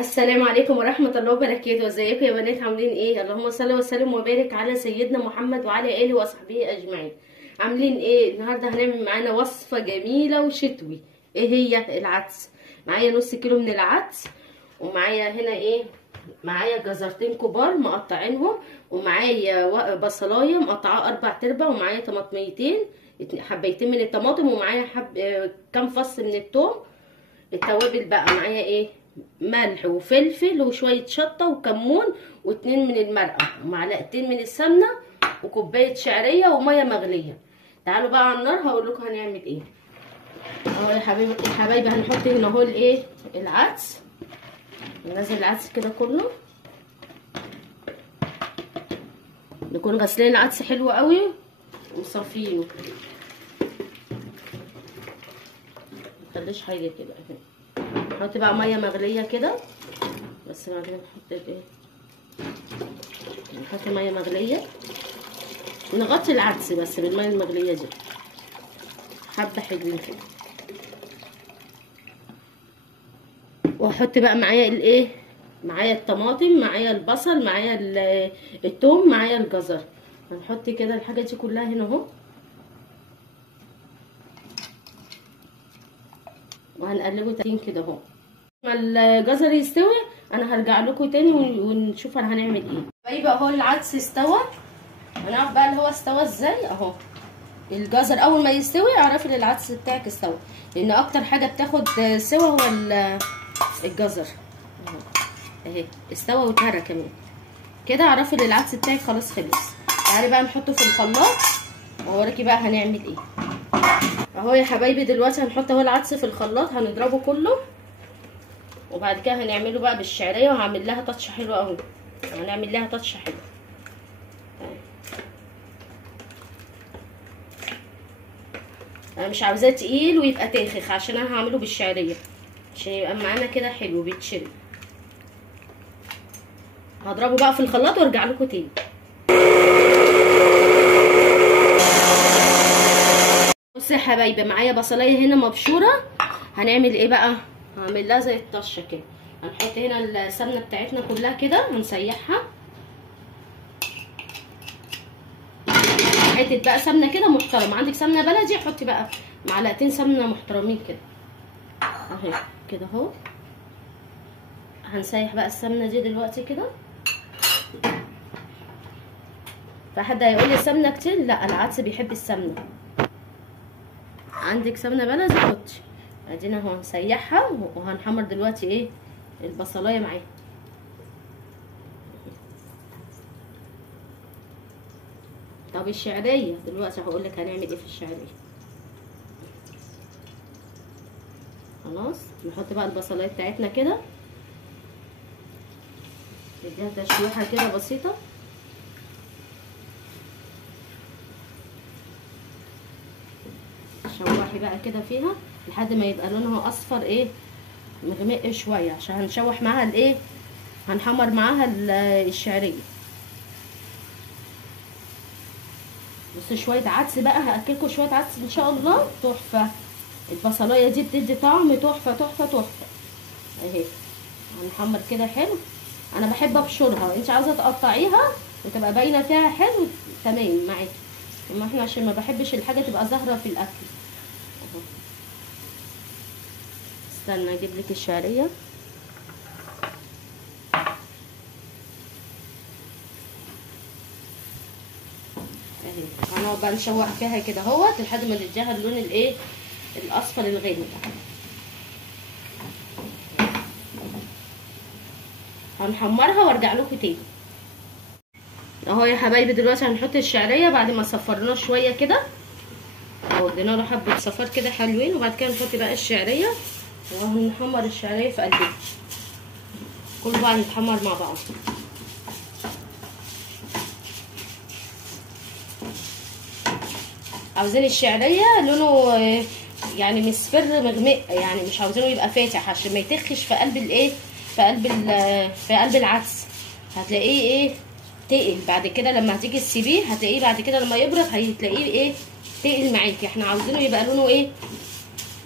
السلام عليكم ورحمة الله وبركاته. ازيكم يا بنات؟ عاملين ايه؟ اللهم صل وسلم وبارك على سيدنا محمد وعلى اله وصحبه اجمعين. عاملين ايه؟ النهارده هنعمل معانا وصفة جميلة وشتوي. ايه هي؟ العدس. معايا نص كيلو من العدس، ومعايا هنا ايه؟ معايا جزرتين كبار مقطعينهم، ومعايا بصلايه مقطعاه 4/4، ومعايا طماطميتين، حبيتين من الطماطم، ومعايا كام فص من الثوم. التوابل بقى معايا ايه؟ ملح وفلفل وشويه شطه وكمون و2 من المرقه ومعلقتين من السمنه وكوبايه شعريه وميه مغليه. تعالوا بقى على النار هقول لكم هنعمل ايه. اهو يا حبايبي هنحط هنا اهو الايه؟ العدس. ننزل العدس كده كله، نكون غسلين العدس حلو قوي وصافينه، متخليش حاجه كده اهي. نحط بقى ميه مغليه كده، بس بعدين نحط ايه؟ نحط ميه مغليه، نغطي العدس بس بالميه المغليه دي حبه حلوين كده. واحط بقى معايا الايه؟ معايا الطماطم، معايا البصل، معايا الثوم، معايا الجزر. هنحط كده الحاجه دي كلها هنا اهو، وهنقلبه تاني كده اهو. لما الجزر يستوي انا هرجع لكم تاني ونشوف هنعمل ايه. طيب اهو العدس استوى، هنعرف بقى اللي هو استوى ازاي. اهو الجزر اول ما يستوي اعرفي ان العدس بتاعك استوى، لان اكتر حاجه بتاخد سوا هو الجزر. اهي استوى واتهرى كمان كده، اعرفي ان العدس بتاعك خلاص خلص. تعالي بقى نحطه في الخلاط واوريكي بقى هنعمل ايه. اهو يا حبايبي دلوقتي هنحط اهو العدس في الخلاط، هنضربه كله، وبعد كده هنعمله بقى بالشعريه، وهعمل لها تاتش حلو اهو. هنعمل لها تاتش حلو. انا مش عاوزاه تقيل ويبقى تاخخ، عشان انا هعمله بالشعريه عشان يبقى معانا كده حلو بيتشرب. هضربه بقى في الخلاط وارجع لكم تاني. بصوا يا حبايبي معايا بصلايه هنا مبشوره. هنعمل ايه بقى؟ هعمل لها زي الطشه كده. هنحط هنا السمنه بتاعتنا كلها كده، هنسيحها حته بقى سمنه كده محترمه. عندك سمنه بلدي حطي بقى معلقتين سمنه محترمين كده اهي كده اهو. هنسيح بقى السمنه دي دلوقتي كده. فحد هيقول لي السمنه كتير، لا العدس بيحب السمنه. عندك سمنه بلدي حطي. ادينا اهو هنسيحها، وهنحمر دلوقتي ايه؟ البصلايه معاها. طب الشعريه دلوقتي هقول لك هنعمل ايه في الشعريه. خلاص نحط بقى البصلايه بتاعتنا كده، نديها تشويحه كده بسيطه. شوحي بقى كده فيها لحد ما يبقى لونها اصفر ايه؟ مغمق شويه، عشان هنشوح معاها الايه؟ هنحمر معاها الشعريه. بصوا شويه عدس بقى، هاكلكم شويه عدس ان شاء الله تحفه. البصلايه دي بتدي طعم تحفه تحفه تحفه اهي. هنحمر كده حلو. انا بحب ابشرها، انت عاوزه تقطعيها وتبقى باينه فيها حلو تمام معاكي، اما احنا عشان ما بحبش الحاجه تبقى ظاهره في الاكل اهو. استنى اجيب لك الشعريه اهي. هنقعد بقى نشوح فيها كده اهوت لحد ما تديها اللون الايه؟ الاصفر الغامق. هنحمرها وارجع لكم تاني. اهو يا حبايبي دلوقتي هنحط الشعريه بعد ما صفرناه شويه كده اهو، ادينا له حبه صفار كده حلوين، وبعد كده نحط بقى الشعريه وهنحمر الشعريه في قلبها. كله بقى يتحمر مع بعض. عاوزين الشعريه لونه يعني مصفر مغمق، يعني مش عاوزينه يبقى فاتح عشان ما يتخش في قلب الايه؟ في قلب العدس. هتلاقيه ايه؟ تقل بعد كده لما هتيجي تسيبيه، هتلاقيه بعد كده لما يبرد هتلاقيه ايه؟ تقل معاكي. احنا عاوزينه يبقى لونه ايه؟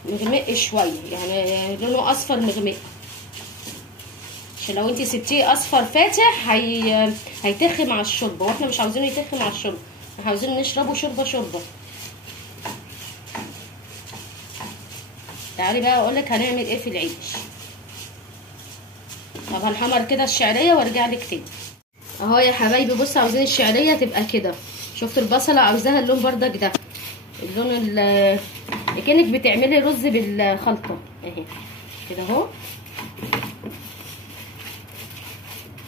مغمق شويه، يعني لونه اصفر مغمق. عشان لو انت سبتيه اصفر فاتح هيتخ مع الشوربه، واحنا مش عاوزينه يتخ مع الشوربه، احنا عاوزين نشربه شوربه. تعالي بقى اقولك هنعمل ايه في العيش. طب هنحمر كده الشعريه وارجع لك تاني. اهو يا حبايبي بصوا، عاوزين الشعريه تبقى كده، شفتوا البصله عاوزاها اللون بردك ده، اللون كأنك بتعملي رز بالخلطه اهي كده اهو.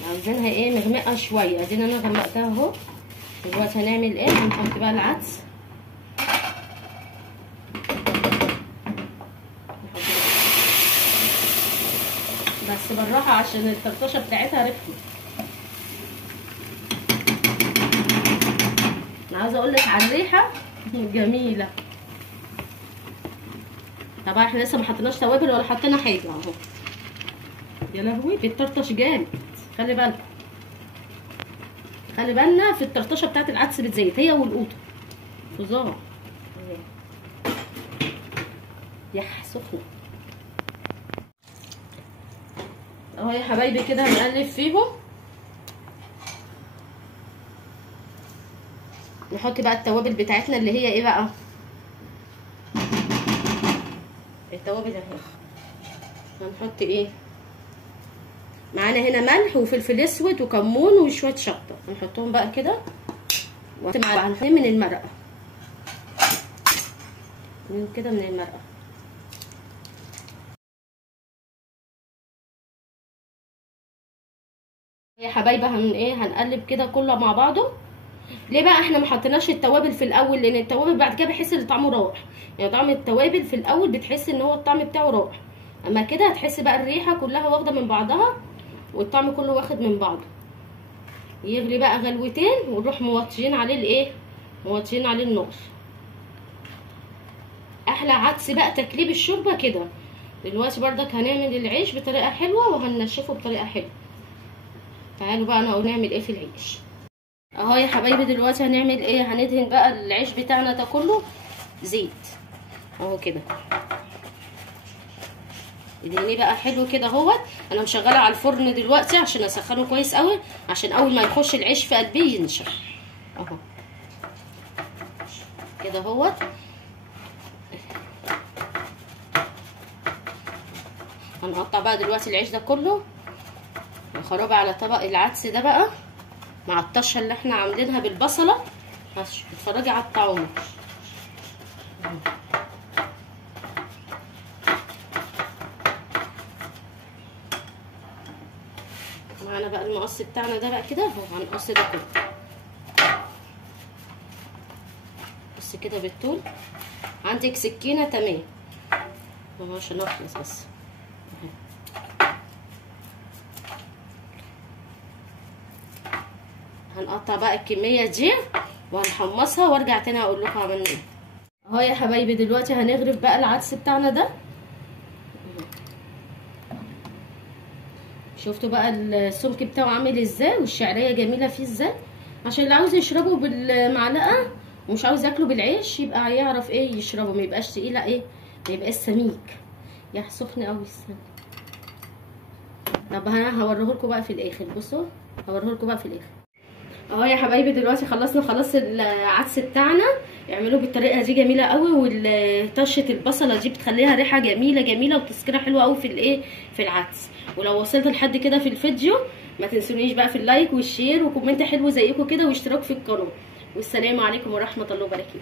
عاوزينها ايه مغمقه شويه، ادينا انا غمقتها اهو. دلوقتي هنعمل ايه، هنحط بقى العدس. بس بالراحه عشان الطرطشه بتاعتها رخمه. انا عاوزه اقول لك على الريحه جميله. طبعا احنا لسه ما حطيناش توابل ولا حطينا حاجه اهو. يا لهوي بيتطرطش جامد، خلي بالكم، خلي بالنا في الطرطشه بتاعت العدس بالزيت هي والقوطه فظاع. يح سخنه اهو يا حبايبي. كده هنقلب فيهم، نحط بقى التوابل بتاعتنا اللي هي ايه بقى، التوابل اهي. هنحط ايه معانا هنا، ملح وفلفل اسود وكمون وشويه شطه، هنحطهم بقى كده مع من المرقه، من كده من المرقه. يا حبايبي هنقلب كده كله مع بعضه. ليه بقى احنا ما حطيناش التوابل في الاول؟ لان التوابل بعد كده بحس ان طعمه راح، يعني طعم التوابل في الاول بتحس ان هو الطعم بتاعه راح، اما كده هتحس بقى الريحه كلها واخده من بعضها والطعم كله واخد من بعضه. يغلي بقى غلوتين ونروح موطيين عليه الايه، موطيين عليه النار. احلى عدس بقى تكليب الشوربه كده. دلوقتي بردك هنعمل العيش بطريقه حلوه وهننشفه بطريقه حلوه. تعالوا بقى انا نعمل ايه في العيش اهو يا حبايبي. دلوقتي هنعمل ايه، هندهن بقى العيش بتاعنا ده كله زيت اهو كده. ادهنيه بقى حلو كده اهوت. انا مشغله على الفرن دلوقتي عشان اسخنه كويس قوي، عشان اول ما يخش العيش في قلبيه ينشف اهو كده اهوت. هنقطع بقى دلوقتي العيش ده كله خرابي على طبق العدس ده بقى مع الطشه اللي احنا عاملينها بالبصله. اتفرجي على الطعم. معانا بقى المقص بتاعنا ده بقى كده اهو، هنقص ده كله بس كده بالطول. عندك سكينه تمام اهو عشان اخلص بس. هنقطع بقى الكميه دي وهنحمصها وارجع تاني اقول لكم عملنا ايه اهو يا حبايبي. دلوقتي هنغرف بقى العدس بتاعنا ده. شفتوا بقى السمك بتاعه عامل ازاي والشعريه جميله فيه ازاي، عشان اللي عاوز يشربه بالمعلقه ومش عاوز ياكله بالعيش يبقى هيعرف ايه يشربه، ما يبقاش تقيله ايه، ما يبقاش سميك. يا سخن قوي السمك. طب انا هوريهولكوا بقى في الاخر. بصوا هوريهولكوا بقى في الاخر اهو يا حبايبي. دلوقتي خلصنا خلاص العدس بتاعنا. اعملوه بالطريقه دي جميله قوي، وطشه البصله دي بتخليها ريحه جميله وتسكيره حلوه قوي في الايه، في العدس. ولو وصلت لحد كده في الفيديو ما تنسونيش بقى في اللايك والشير وكومنت حلو زيكم كده واشتراك في القناه. والسلام عليكم ورحمه الله وبركاته.